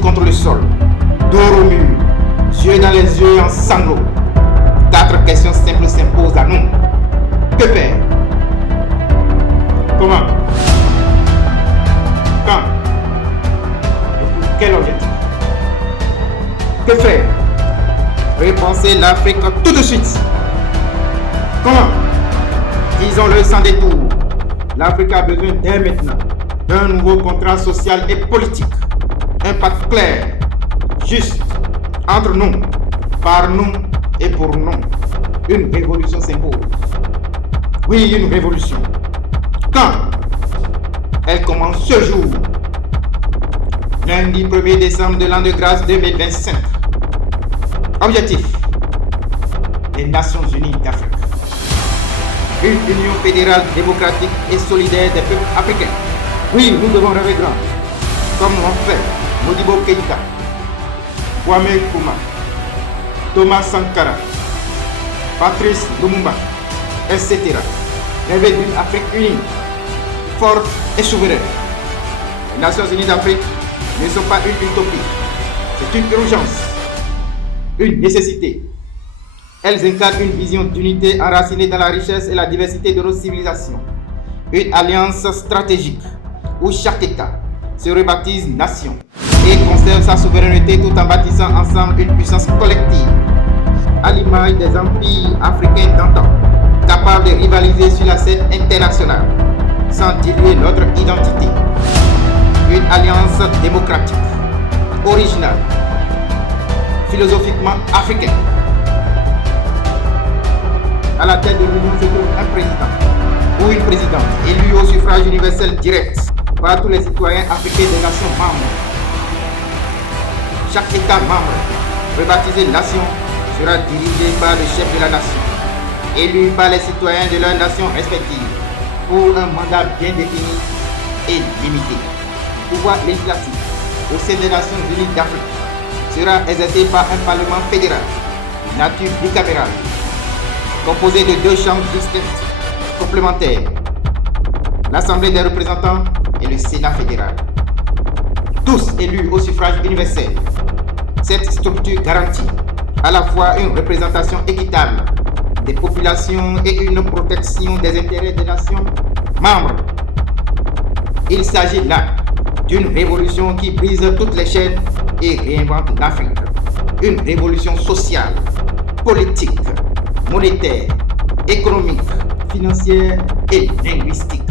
contre le sol, dos au mur, yeux dans les yeux en sanglots. 4 questions simples s'imposent à nous. Que faire? Comment? Quand? Et pour quel objectif? Que faire? Repenser l'Afrique tout de suite. Comment? Disons-le sans détour. L'Afrique a besoin dès maintenant d'un nouveau contrat social et politique. Un pacte clair, juste, entre nous, par nous et pour nous. Une révolution s'impose. Oui, une révolution. Quand? Elle commence ce jour. Lundi 1er décembre de l'an de grâce 2025. Objectif: les Nations Unies d'Afrique. Une union fédérale démocratique et solidaire des peuples africains. Oui, nous devons rêver grand, comme l'ont fait Modibo Keïta, Kwame Nkrumah, Thomas Sankara, Patrice Lumumba, etc. Rêver d'une Afrique unie, forte et souveraine. Les Nations Unies d'Afrique ne sont pas une utopie, c'est une urgence, une nécessité. Elles incarnent une vision d'unité enracinée dans la richesse et la diversité de nos civilisations. Une alliance stratégique où chaque État se rebaptise nation et conserve sa souveraineté tout en bâtissant ensemble une puissance collective, à l'image des empires africains d'antan, capables de rivaliser sur la scène internationale sans diluer notre identité. Une alliance démocratique, originale, philosophiquement africaine. À la tête de l'Union se trouve un président ou une présidente élue au suffrage universel direct par tous les citoyens africains des nations membres. Chaque État membre, rebaptisé nation, sera dirigé par le chef de la nation, élu par les citoyens de leur nation respective pour un mandat bien défini et limité. Le pouvoir législatif au sein des Nations Unies d'Afrique sera exercé par un parlement fédéral, de nature bicamérale, composé de 2 chambres distinctes, complémentaires, l'Assemblée des représentants et le Sénat fédéral. Tous élus au suffrage universel. Cette structure garantit à la fois une représentation équitable des populations et une protection des intérêts des nations membres. Il s'agit là d'une révolution qui brise toutes les chaînes et réinvente l'Afrique. Une révolution sociale, politique, monétaire, économique, financière et linguistique.